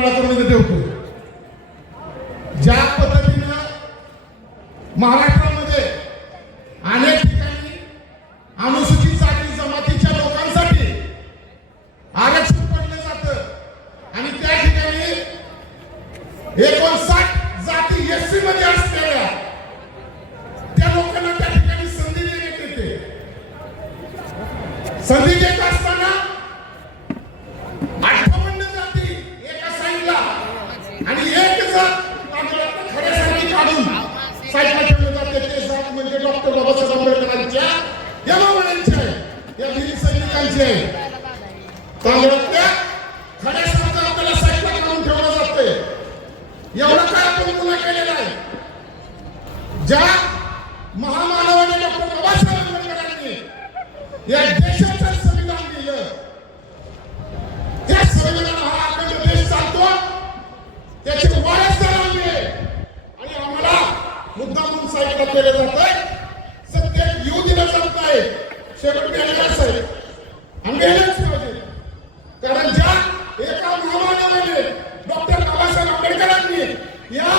मंडळाकडून ठेवतो ज्या पद्धतीनं महाराष्ट्रामध्ये अनेक ठिकाणी अनुसूचित जाती जमातीच्या लोकांसाठी आरक्षण पडलं जात आणि त्या ठिकाणी एकोणसाठ जाती एससी मध्ये असलेल्या त्या लोकांना त्या ठिकाणी संधी देण्यात येते. संधी देत असतात ज्या महामानवाने डॉक्टर बाबासाहेब आंबेडकरांनी या देशाचं संविधान दिलं त्या संविधान हा अखंड देश चालतो. त्याचे वारसदार आम्ही आणि आम्हाला मुद्दामून साईडला केलं जात आहे. सत्य येऊ दिलं जात नाही शेवट मेहनतच आहे आणि मेहनत पाहिजे. कारण ज्या एका महामानवाने डॉक्टर बाबासाहेब आंबेडकरांनी या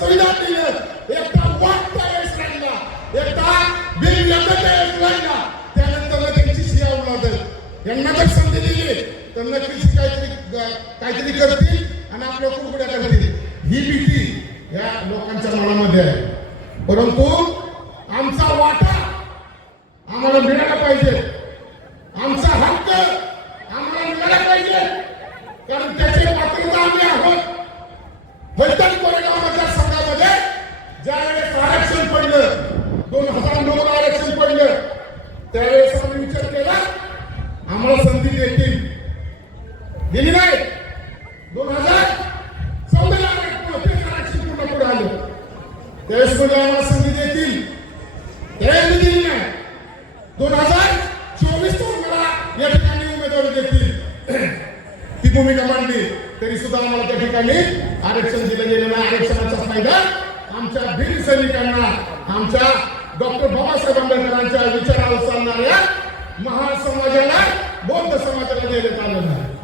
संविधान दिलं एकटा वाट त्यावेळेस राहिला एकटा बिल व्यक्त त्यावेळेस राहिला त्यानंतर त्यांची शिया उलादल यांना जर संधी दिली तर नक्कीच काहीतरी काहीतरी करतील आणि आपल्या कुरकुड्या करतील ही भीती या लोकांच्या मनामध्ये आहे परंतु आमचा वाटा आम्हाला मिळाला पाहिजे आमचा हक्क आम्हाला मिळाला पाहिजे कारण त्याचे पात्रता आम्ही आहोत फलटण कोरेगाव मतदारसंघामध्ये ज्यावेळेस आरक्षण पडलं दोन हजार नऊ आरक्षण पडलं त्यावेळेस आम्ही विचार केला आम्हाला संधी देतील दिली नाही दोन हजार चौदाला आरक्षण पूर्ण पुढे आलं त्यावेळेस म्हणजे आम्हाला संधी देतील. त्यावेळेस दिली नाही दोन हजार चोवीस तो मला या ठिकाणी उमेदवारी देतील. ती भूमिका मांडली तरी सुद्धा आम्हाला त्या ठिकाणी आरक्षण दिलं गेलं नाही. आरक्षणाचा फायदा आमच्या भील सैनिकांना आमच्या डॉक्टर बाबासाहेब आंबेडकरांच्या विचारावर चालणाऱ्या महान समाजाला बौद्ध समाजाला देण्यात आलं नाही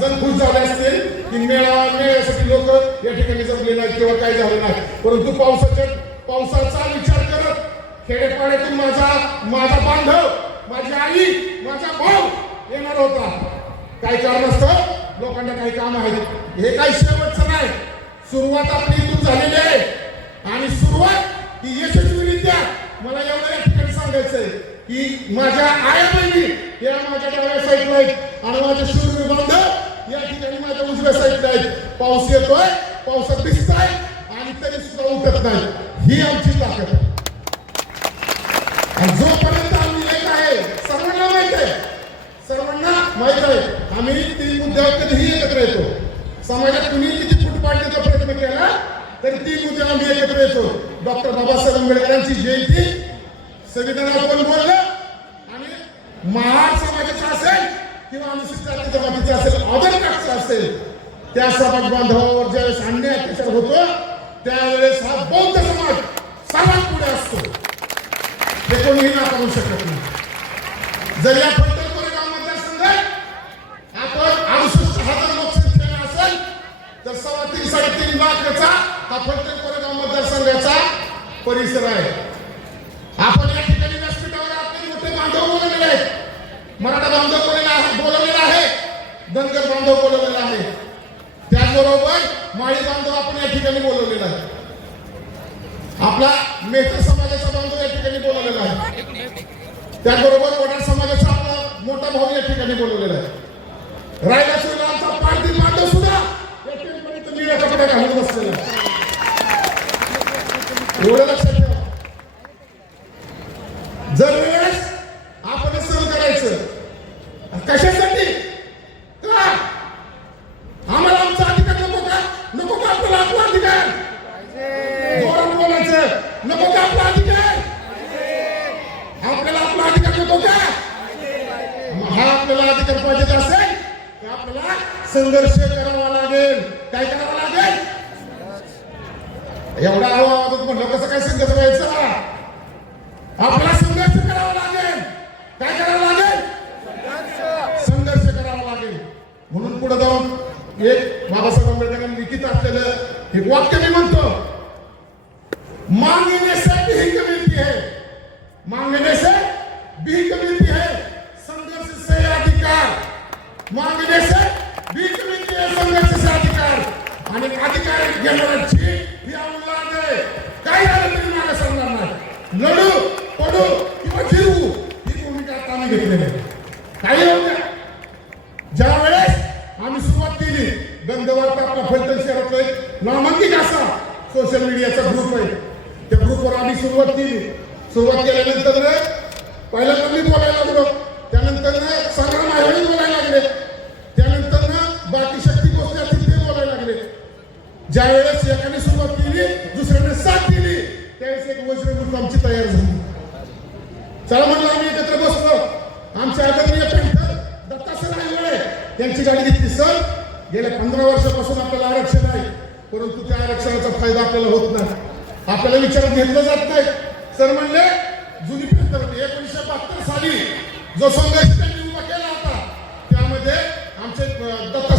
जर खुश झाले असतील की मेळावा मेळ्यासाठी लोक या ठिकाणी जमले नाहीत किंवा काय झालं नाही. परंतु पावसाच्या पावसाचा विचार करत खेडेपाड्यातून माझा माझा बांधव माझी आई माझा भाऊ येणार होता. काय कारण असतं? लोकांना काही काम आहेत हे काही शेवटचं नाही. सुरुवात आपली इथून झालेली आहे. आणि सुरुवात ही यशस्वीरित्या मला एवढं या ठिकाणी सांगायचंय की माझ्या आया बहिणी या माझ्या डाव्या साईडला आहेत आणि माझ्या शूर विभाग या ठिकाणी माझ्या उजव्या साईडला आहेत. पाऊस येतोय पावसात दिसताय आणि तरी सुद्धा उठत नाही. ही आमची ताकद. आहे आणि जोपर्यंत आम्ही एक आहे सर्वांना माहीत आहे. सर्वांना माहीत आहे आम्ही तीन मुद्द्यावर कधीही एकत्र येतो. समाजात कुणी किती फूट पाडण्याचा प्रयत्न केला तरी तीन मुद्दे आम्ही एकत्र येतो. डॉक्टर बाबासाहेब आंबेडकरांची जयंती संविधानावर पण बोललं आणि महार समाजाचा असेल किंवा अनुसूचित जाती जमातीचा असेल अदर कास्टचा असेल त्या समाज बांधवावर ज्यावेळेस अन्याय अत्याचार होतो त्यावेळेस हा बौद्ध समाज सर्वात पुढे असतो. हे कोणीही नाकारू शकत नाही. जर या फलटण कोरेगाव मतदारसंघात आपण अडुसष्ट हजार लोकसंख्या असेल तर सव्वा तीन साडेतीन लाखाचा हा फलटण कोरेगाव मतदारसंघाचा परिसर आहे आपण या ठिकाणी व्यासपीठावर आपले मोठे बांधव बोलवलेले आहेत मराठा बांधव बोललेला आहे बोलवलेला आहे धनगर बांधव बोलवलेला आहे बरोबर? माळी बांधव आपण या ठिकाणी बोलवलेला आहे आपला मेहता समाजाचा बांधव या ठिकाणी बोलवलेला आहे. त्याचबरोबर वडार समाजाचा आपला मोठा भाऊ या ठिकाणी बोलवलेला आहे. रायला आमचा पारधी बांधव सुद्धा या ठिकाणी तो निळ्या कपड्या घालून बसलेला आहे एवढं लक्षात ठेवा जर वेळेस आपण सहन करायचं कशासाठी का आम्हाला आमचा अधिकार नको का नको का आपल्याला आपला अधिकार जोरात बोलायचं नको का आपला अधिकार आपल्याला आपला अधिकार देतो का? हा आपल्याला अधिकार पाहिजे असेल तर आपल्याला संघर्ष करावा लागेल. काय करावा लागेल? एवढा आवाज म्हणलं कसं काय संघर्ष व्हायचा? आपल्याला संघर्ष करावा लागेल. काय करावं लागेल? संघर्ष करावा लागेल. म्हणून पुढे जाऊन एक बाबासाहेब आंबेडकरांनी लिखित असलेलं एक वाक्य मी म्हणतो मांगने आणि अधिकार घेणाऱ्यांची ही औलाद काय काही झालं तरी मला सांगणार नाही. लढू पडू किंवा जिरवू ही भूमिका आता घेतलेली आहे. काही होऊ ज्या वेळेस आम्ही सुरुवात केली गंधवार्ता आपला फलटण शहरातला एक नामांकित असा सोशल मीडियाचा ग्रुप आहे. त्या ग्रुपवर आम्ही सुरुवात केली. सुरुवात केल्यानंतर पहिल्यांदा मी बोलायला लागलो. चला म्हणलं आम्ही एकत्र बसलो. आमच्या आदरणीय पेंटर दत्तासर आईवळे त्यांची गाडी घेतली सर. गेल्या पंधरा वर्षापासून आपल्याला आरक्षण आहे. परंतु त्या आरक्षणाचा फायदा आपल्याला होत नाही. आपल्याला विचारात घेतलं जात नाही. सर म्हणले जुनी पेंटर एकोणीसशे बहात्तर साली जो संघर्ष त्यांनी उभा केला होता त्यामध्ये आमचे दत्ता